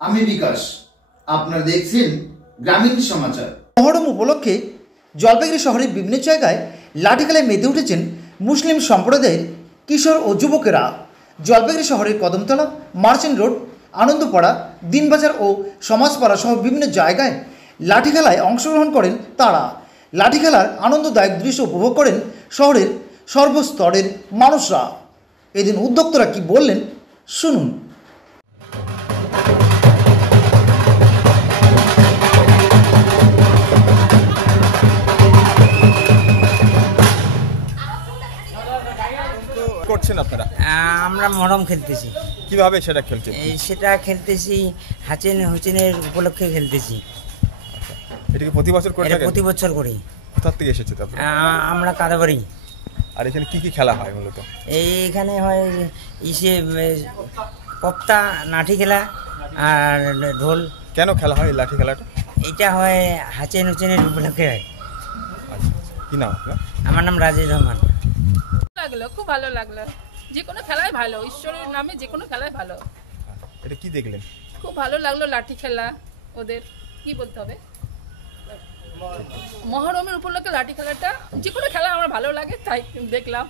আমি বিকাশ, আপনারা দেখছেন গ্রামীণ সমাচার। মহরম উপলক্ষে জলপাইগুড়ি শহরের বিভিন্ন জায়গায় লাঠি খেলায় মেতে উঠেছেন মুসলিম সম্প্রদায়ের কিশোর ও যুবকেরা। জলপাইগুড়ি শহরের কদমতলা, মার্চেন্ট রোড, আনন্দপাড়া, দিনবাজার ও সমাজপাড়া সহ বিভিন্ন জায়গায় লাঠি খেলায় অংশগ্রহণ করেন তারা। লাঠি খেলার আনন্দদায়ক দৃশ্য উপভোগ করেন শহরের সর্বস্তরের মানুষরা। এদিন উদ্যোক্তারা কি বললেন শুনুন। করছেন আপনারা? আমরা মহরম খেলতেছি। কিভাবে সেটা খেলছেন? সেটা খেলতেছি হাসেন হোসেনের উপলক্ষে খেলতেছি। এটা কি প্রতি বছর করে এটা থাকেন? প্রতি বছর করি। কোথা থেকে এসেছে তারপরে? আমরা কাদাবাড়ি। আর এখানে কি কি খেলা হয় মূলত? এইখানে হয় কপ্তা, লাঠি খেলা আর ঢোল। কেন খেলা হয় এই লাঠি খেলাটা? এটা হয় হাসেন হোসেনের উপলক্ষে হয়। আচ্ছা, কি নাম আপনার? আমার নাম রাজেশ রহমান। খুব ভালো লাগলো। যে কোনো খেলায় ভালো, ঈশ্বরের নামে যে কোনো খেলায় ভালো। এটা কি দেখলেন? খুব ভালো লাগলো লাঠি খেলা। ওদের কি বলতে হবে, মহরমের উপলক্ষে লাঠি খেলাটা, যে কোনো খেলা আমার ভালো লাগে তাই দেখলাম।